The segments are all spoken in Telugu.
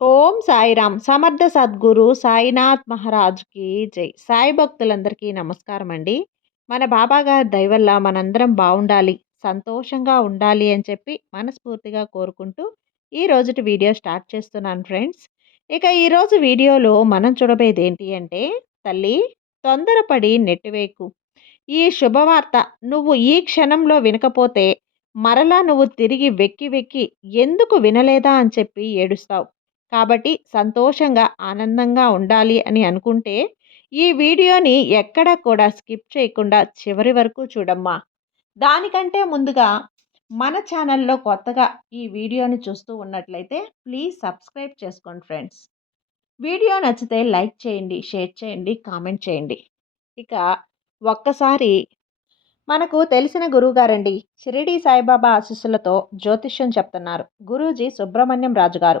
ఓం సాయిరామ్. సమర్థ సద్గురు సాయినాథ్ మహారాజ్కి జై. సాయి భక్తులందరికీ నమస్కారం అండి మన బాబాగారి దయవల్ల మనందరం బాగుండాలి సంతోషంగా ఉండాలి అని చెప్పి మనస్ఫూర్తిగా కోరుకుంటూ ఈ రోజుటి వీడియో స్టార్ట్ చేస్తున్నాను ఫ్రెండ్స్. ఇక ఈరోజు వీడియోలో మనం చూడబోయేది ఏంటి అంటే తల్లి తొందరపడి నెట్టివేకు ఈ శుభవార్త నువ్వు ఈ క్షణంలో వినకపోతే మరలా నువ్వు తిరిగి వెక్కి వెక్కి ఎందుకు వినలేదా అని చెప్పి ఏడుస్తావు. కాబట్టి సంతోషంగా ఆనందంగా ఉండాలి అని అనుకుంటే ఈ వీడియోని ఎక్కడ కూడా స్కిప్ చేయకుండా చివరి వరకు చూడమ్మా. దానికంటే ముందుగా మన ఛానల్లో కొత్తగా ఈ వీడియోని చూస్తూ ఉన్నట్లయితే ప్లీజ్ సబ్స్క్రైబ్ చేసుకోండి ఫ్రెండ్స్. వీడియో నచ్చితే లైక్ చేయండి షేర్ చేయండి కామెంట్ చేయండి. ఇక ఒక్కసారి మనకు తెలిసిన గురువుగారండి షిరిడి సాయిబాబా ఆశీస్సులతో జ్యోతిష్యం చెప్తున్నారు. గురూజీ సుబ్రహ్మణ్యం రాజు గారు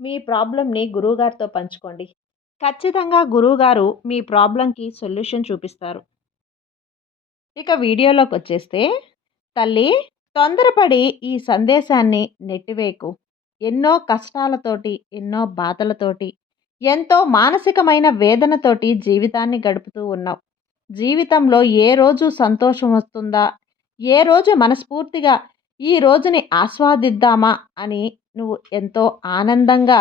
మీ ప్రాబ్లమ్ని గురువుగారితో పంచుకోండి. ఖచ్చితంగా గురువుగారు మీ ప్రాబ్లంకి సొల్యూషన్ చూపిస్తారు. ఇక వీడియోలోకి వచ్చేస్తే తల్లి తొందరపడి ఈ సందేశాన్ని నెట్టివేకు ఎన్నో కష్టాలతోటి ఎన్నో బాధలతోటి ఎంతో మానసికమైన వేదనతోటి జీవితాన్ని గడుపుతూ ఉన్నావు. జీవితంలో ఏ రోజు సంతోషం వస్తుందా? ఏ రోజు మనస్ఫూర్తిగా ఈ రోజుని ఆస్వాదిద్దామా? అని నువ్వు ఎంతో ఆనందంగా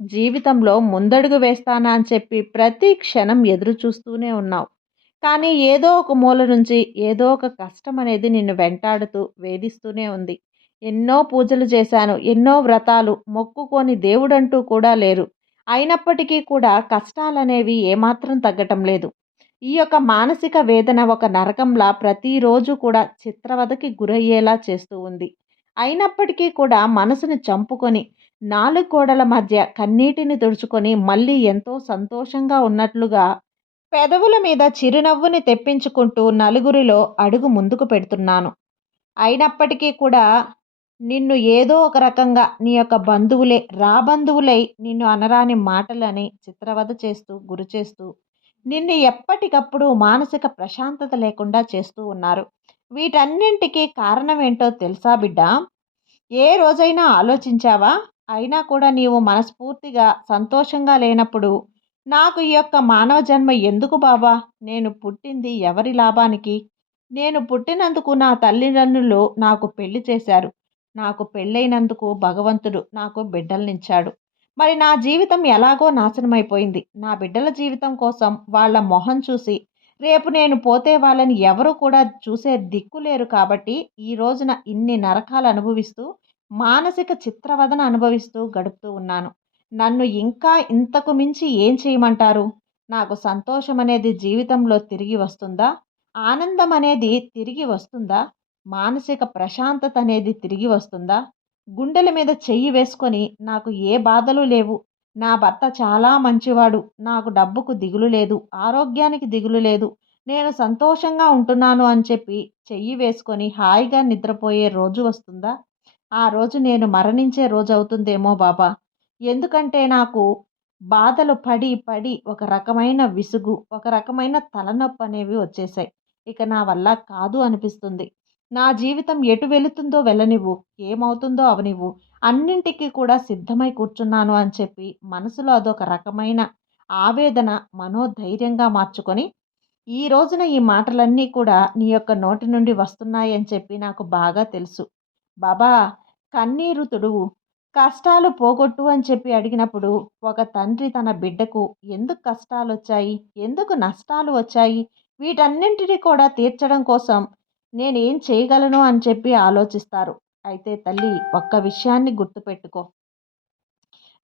జీవితంలో ముందడుగు వేస్తానా అని చెప్పి ప్రతి క్షణం ఎదురు చూస్తూనే ఉన్నావు. కానీ ఏదో ఒక మూల నుంచి ఏదో ఒక కష్టం అనేది నిన్ను వెంటాడుతూ వేధిస్తూనే ఉంది. ఎన్నో పూజలు చేశాను ఎన్నో వ్రతాలు మొక్కుకొని దేవుడంటూ కూడా లేరు. అయినప్పటికీ కూడా కష్టాలనేవి ఏమాత్రం తగ్గటం లేదు. ఈ యొక్క మానసిక వేదన ఒక నరకంలా ప్రతిరోజు కూడా చిత్రవదకి గురయ్యేలా చేస్తూ ఉంది. అయినప్పటికీ కూడా మనసును చంపుకొని నాలుగు గోడల మధ్య కన్నీటిని తుడుచుకొని మళ్ళీ ఎంతో సంతోషంగా ఉన్నట్లుగా పెదవుల మీద చిరునవ్వుని తెప్పించుకుంటూ నలుగురిలో అడుగు ముందుకు పెడుతున్నాను. అయినప్పటికీ కూడా నిన్ను ఏదో ఒక రకంగా నీ యొక్క బంధువులే రా బంధువులై నిన్ను అనరాని మాటలని చిత్రవద చేస్తూ గురి చేస్తూ నిన్ను ఎప్పటికప్పుడు మానసిక ప్రశాంతత లేకుండా చేస్తూ ఉన్నారు. వీటన్నింటికి కారణం ఏంటో తెలుసా బిడ్డ? ఏ రోజైనా ఆలోచించావా? అయినా కూడా నీవు మనస్ఫూర్తిగా సంతోషంగా లేనప్పుడు నాకు ఈ యొక్క మానవ జన్మ ఎందుకు బాబా? నేను పుట్టింది ఎవరి లాభానికి? నేను పుట్టినందుకు నా తల్లిదండ్రులు నాకు పెళ్ళి చేశారు. నాకు పెళ్ళైనందుకు భగవంతుడు నాకు బిడ్డలనిచ్చాడు మరి నా జీవితం ఎలాగో నాశనమైపోయింది. నా బిడ్డల జీవితం కోసం వాళ్ళ మొహం చూసి రేపు నేను పోతే వాళ్ళని ఎవరు కూడా చూసే దిక్కు లేరు కాబట్టి ఈ రోజున ఇన్ని నరకాలు అనుభవిస్తూ మానసిక చిత్రవదన అనుభవిస్తూ గడుపుతూ ఉన్నాను. నన్ను ఇంకా ఇంతకు మించి ఏం చేయమంటారు? నాకు సంతోషం అనేది జీవితంలో తిరిగి వస్తుందా? ఆనందం అనేది తిరిగి వస్తుందా? మానసిక ప్రశాంతత అనేది తిరిగి వస్తుందా? గుండెల మీద చెయ్యి వేసుకొని నాకు ఏ బాధలు లేవు. నా భర్త చాలా మంచివాడు. నాకు డబ్బుకు దిగులు లేదు. ఆరోగ్యానికి దిగులు లేదు. నేను సంతోషంగా ఉంటున్నాను అని చెప్పి చెయ్యి వేసుకొని హాయిగా నిద్రపోయే రోజు వస్తుందా? ఆ రోజు నేను మరణించే రోజు అవుతుందేమో బాబా. ఎందుకంటే నాకు బాధలు పడి పడి ఒక రకమైన విసుగు ఒక రకమైన తలనొప్పి అనేవి వచ్చేసాయి. ఇక నా వల్ల కాదు అనిపిస్తుంది. నా జీవితం ఎటు వెళుతుందో వెళ్ళనివ్వు. ఏమవుతుందో అవనివ్వు. అన్నింటికి కూడా సిద్ధమై కూర్చున్నాను అని చెప్పి మనసులో అదొక రకమైన ఆవేదన మనోధైర్యంగా మార్చుకొని ఈ రోజున ఈ మాటలన్నీ కూడా నీ యొక్క నోటి నుండి వస్తున్నాయి అని చెప్పి నాకు బాగా తెలుసు. బాబా కన్నీరు తుడువు కష్టాలు పోగొట్టు అని చెప్పి అడిగినప్పుడు ఒక తండ్రి తన బిడ్డకు ఎందుకు కష్టాలు వచ్చాయి? ఎందుకు నష్టాలు వచ్చాయి? వీటన్నింటినీ కూడా తీర్చడం కోసం నేనేం చేయగలను అని చెప్పి ఆలోచిస్తారు. అయితే తల్లి ఒక్క విషయాన్ని గుర్తుపెట్టుకో.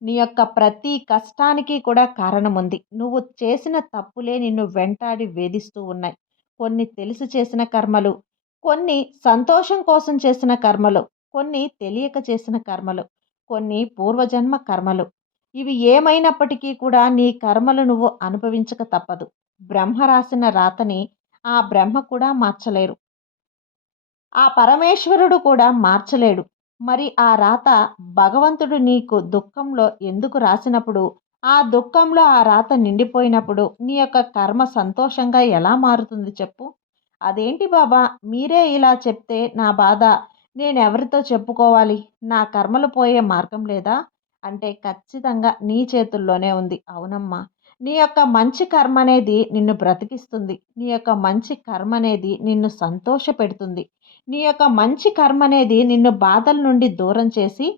నీ యొక్క ప్రతి కష్టానికి కూడా కారణం ఉంది నువ్వు చేసిన తప్పులే నిన్ను వెంటాడి వేధిస్తూ ఉన్నాయి. కొన్ని తెలిసి చేసిన కర్మలు కొన్ని సంతోషం కోసం చేసిన కర్మలు కొన్ని తెలియక చేసిన కర్మలు కొన్ని పూర్వజన్మ కర్మలు. ఇవి ఏమైనప్పటికీ కూడా నీ కర్మలు నువ్వు అనుభవించక తప్పదు. బ్రహ్మ రాసిన రాతని ఆ బ్రహ్మ కూడా మార్చలేరు. ఆ పరమేశ్వరుడు కూడా మార్చలేడు. మరి ఆ రాత భగవంతుడు నీకు దుఃఖంలో ఎందుకు రాసినప్పుడు? ఆ దుఃఖంలో ఆ రాత నిండిపోయినప్పుడు నీ యొక్క కర్మ సంతోషంగా ఎలా మారుతుంది చెప్పు? అదేంటి బాబా? మీరే ఇలా చెప్తే నా బాధ నేను ఎవరితో చెప్పుకోవాలి? నా కర్మలు పోయే మార్గం లేదా? అంటే ఖచ్చితంగా నీ చేతుల్లోనే ఉంది. అవునమ్మా. నీ యొక్క మంచి కర్మ అనేది నిన్ను బ్రతికిస్తుంది. నీ యొక్క మంచి కర్మ అనేది నిన్ను సంతోష పెడుతుంది నీ యొక్క మంచి కర్మ అనేది నిన్ను బాధల నుండి దూరం చేసి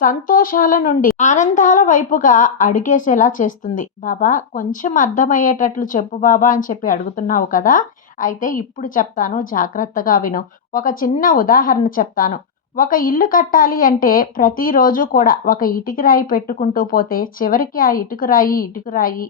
సంతోషాల నుండి ఆనందాల వైపుగా అడిగేసేలా చేస్తుంది. బాబా కొంచెం అర్థమయ్యేటట్లు చెప్పు బాబా అని చెప్పి అడుగుతున్నావు కదా? అయితే ఇప్పుడు చెప్తాను జాగ్రత్తగా విను. ఒక చిన్న ఉదాహరణ చెప్తాను. ఒక ఇల్లు కట్టాలి అంటే ప్రతిరోజు కూడా ఒక ఇటుకరాయి పెట్టుకుంటూ పోతే చివరికి ఆ ఇటుకరాయి ఇటుకరాయి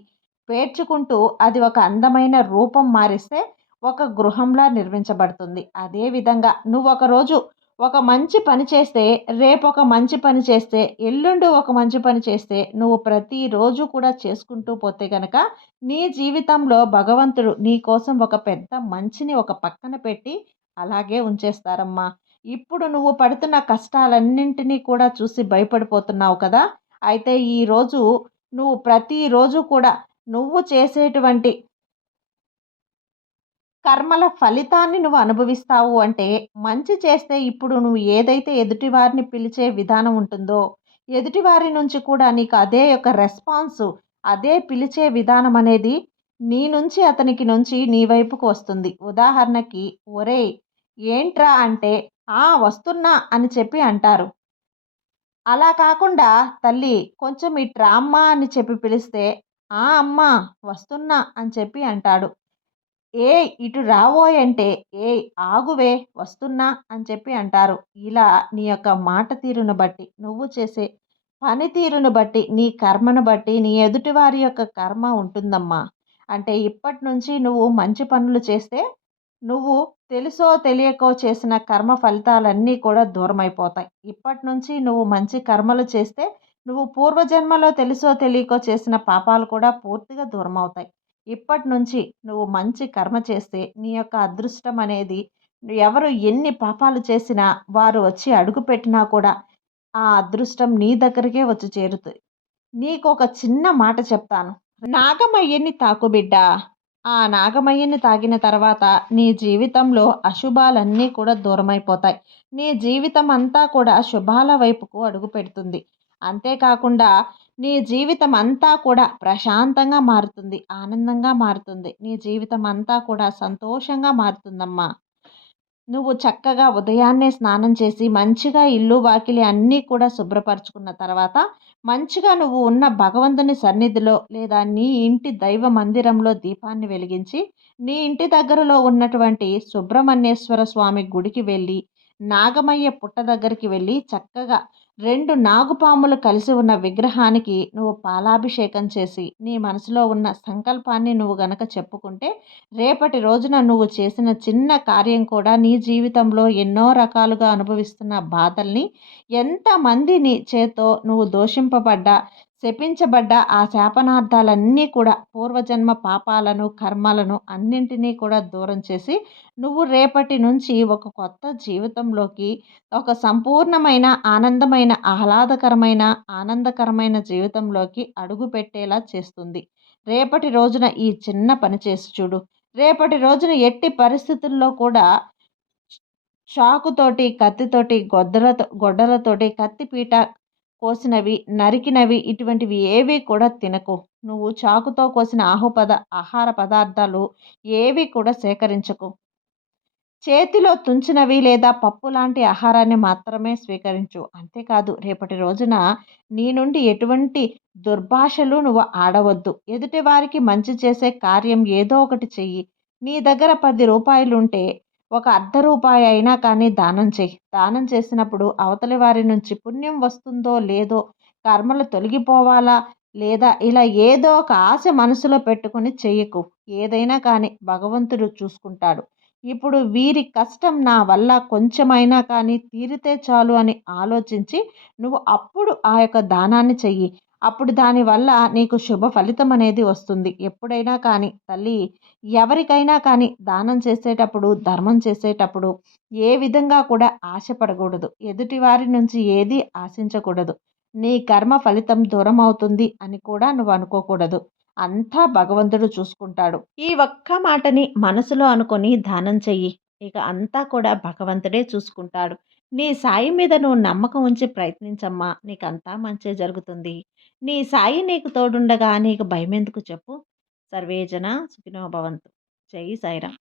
పేర్చుకుంటూ అది ఒక అందమైన రూపం మారిస్తే ఒక గృహంలా నిర్మించబడుతుంది. అదేవిధంగా నువ్వు ఒకరోజు ఒక మంచి పని చేస్తే రేపు ఒక మంచి పని చేస్తే ఎల్లుండి ఒక మంచి పని చేస్తే నువ్వు ప్రతిరోజు కూడా చేసుకుంటూ పోతే గనక నీ జీవితంలో భగవంతుడు నీ కోసం ఒక పెద్ద మంచిని ఒక పక్కన పెట్టి అలాగే ఉంచేస్తారమ్మా. ఇప్పుడు నువ్వు పడుతున్న కష్టాలన్నింటినీ కూడా చూసి భయపడిపోతున్నావు కదా. అయితే ఈరోజు నువ్వు ప్రతిరోజు కూడా నువ్వు చేసేటువంటి కర్మల ఫలితాన్ని నువ్వు అనుభవిస్తావు అంటే మంచి చేస్తే ఇప్పుడు నువ్వు ఏదైతే ఎదుటివారిని పిలిచే విధానం ఉంటుందో ఎదుటివారి నుంచి కూడా నీకు అదే యొక్క రెస్పాన్స్ అదే పిలిచే విధానం అనేది నీ నుంచి అతనికి నుంచి నీ వైపుకు వస్తుంది. ఉదాహరణకి ఒరే ఏంట్రా అంటే ఆ వస్తున్నా అని చెప్పి అంటారు. అలా కాకుండా తల్లి కొంచెం ఇట్రా అమ్మా అని చెప్పి పిలిస్తే ఆ అమ్మా వస్తున్నా అని చెప్పి అంటాడు. ఏ ఇటు రావోయ్ అంటే ఏ ఆగువే వస్తున్నా అని చెప్పి అంటారు. ఇలా నీ యొక్క మాట తీరును బట్టి నువ్వు చేసే పనితీరును బట్టి నీ కర్మను బట్టి నీ ఎదుటివారి యొక్క కర్మ ఉంటుందమ్మా. అంటే ఇప్పటి నుంచి నువ్వు మంచి పనులు చేస్తే నువ్వు తెలుసో తెలియకో చేసిన కర్మ ఫలితాలన్నీ కూడా దూరమైపోతాయి. ఇప్పటి నుంచి నువ్వు మంచి కర్మలు చేస్తే నువ్వు పూర్వజన్మలో తెలుసో తెలియకో చేసిన పాపాలు కూడా పూర్తిగా దూరం అవుతాయి ఇప్పటి నుంచి నువ్వు మంచి కర్మ చేస్తే నీ యొక్క అదృష్టం అనేది ఎవరు ఎన్ని పాపాలు చేసినా వారు వచ్చి అడుగు పెట్టినా కూడా ఆ అదృష్టం నీ దగ్గరికే వచ్చి చేరుతుంది. నీకు ఒక చిన్న మాట చెప్తాను. నాగమయ్యని తాకుబిడ్డ ఆ నాగమయ్యని తాగిన తర్వాత నీ జీవితంలో అశుభాలన్నీ కూడా దూరమైపోతాయి. నీ జీవితం అంతా కూడా శుభాల వైపుకు అడుగు పెడుతుంది. అంతేకాకుండా నీ జీవితం అంతా కూడా ప్రశాంతంగా మారుతుంది ఆనందంగా మారుతుంది. నీ జీవితం అంతా కూడా సంతోషంగా మారుతుందమ్మా. నువ్వు చక్కగా ఉదయాన్నే స్నానం చేసి మంచిగా ఇల్లు వాకిలి అన్నీ కూడా శుభ్రపరచుకున్న తర్వాత మంచిగా నువ్వు ఉన్న భగవంతుని సన్నిధిలో లేదా నీ ఇంటి దైవ మందిరంలో దీపాన్ని వెలిగించి నీ ఇంటి దగ్గరలో ఉన్నటువంటి సుబ్రహ్మణ్యేశ్వర స్వామి గుడికి వెళ్ళి నాగమయ్య పుట్ట దగ్గరికి వెళ్ళి చక్కగా రెండు నాగుపాములు కలిసి ఉన్న విగ్రహానికి నువ్వు పాలాభిషేకం చేసి నీ మనసులో ఉన్న సంకల్పాన్ని నువ్వు గనక చెప్పుకుంటే రేపటి రోజున నువ్వు చేసిన చిన్న కార్యం కూడా నీ జీవితంలో ఎన్నో రకాలుగా అనుభవిస్తున్న బాధల్ని ఎంతమంది నీ చేతో నువ్వు దోషింపబడ్డా శపించబడ్డ ఆ శాపనార్థాలన్నీ కూడా పూర్వజన్మ పాపాలను కర్మలను అన్నింటినీ కూడా దూరం చేసి నువ్వు రేపటి నుంచి ఒక కొత్త జీవితంలోకి ఒక సంపూర్ణమైన ఆనందమైన ఆహ్లాదకరమైన ఆనందకరమైన జీవితంలోకి అడుగు పెట్టేలా చేస్తుంది. రేపటి రోజున ఈ చిన్న పని చేసి చూడు. రేపటి రోజున ఎట్టి పరిస్థితుల్లో కూడా చాకుతోటి కత్తితోటి గొడ్డలతో గొడ్డలతోటి కత్తిపీట కోసినవి నరికినవి ఇటువంటివి ఏవి కూడా తినకు. నువ్వు చాకుతో కోసిన ఆహుపద ఆహార పదార్థాలు ఏవి కూడా సేకరించకు. చేతిలో తుంచినవి లేదా పప్పు లాంటి ఆహారాన్ని మాత్రమే స్వీకరించు. అంతేకాదు రేపటి రోజున నీ నుండి ఎటువంటి దుర్భాషలు నువ్వు ఆడవద్దు. ఎదుటి వారికి మంచి చేసే కార్యం ఏదో ఒకటి చెయ్యి. నీ దగ్గర పది రూపాయలుంటే ఒక అర్ధ రూపాయి అయినా కానీ దానం చేయి. దానం చేసినప్పుడు అవతలి వారి నుంచి పుణ్యం వస్తుందో లేదో కర్మలు తొలగిపోవాలా లేదా ఇలా ఏదో ఒక ఆశ మనసులో పెట్టుకుని చెయ్యకు ఏదైనా కానీ భగవంతుడు చూసుకుంటాడు. ఇప్పుడు వీరి కష్టం నా వల్ల కొంచెమైనా కానీ తీరితే చాలు అని ఆలోచించి నువ్వు అప్పుడు ఆ యొక్క దానాన్ని చెయ్యి. అప్పుడు దానివల్ల నీకు శుభ ఫలితం అనేది వస్తుంది. ఎప్పుడైనా కానీ తల్లి ఎవరికైనా కానీ దానం చేసేటప్పుడు ధర్మం చేసేటప్పుడు ఏ విధంగా కూడా ఆశపడకూడదు. ఎదుటి వారి నుంచి ఏది ఆశించకూడదు. నీ కర్మ ఫలితం దూరం అవుతుంది అని కూడా నువ్వు అనుకోకూడదు. అంతా భగవంతుడు చూసుకుంటాడు. ఈ ఒక్క మాటని మనసులో అనుకొని దానం చెయ్యి. ఇక అంతా కూడా భగవంతుడే చూసుకుంటాడు. నీ సాయి మీద నువ్వు నమ్మకం ఉంచి ప్రయత్నించమ్మా నీకంతా అంతా మంచి జరుగుతుంది. నీ సాయి నీకు తోడుండగా నీకు భయమెందుకు చెప్పు. సర్వేజన సుఖినోభవంతు జై సాయిరామ్.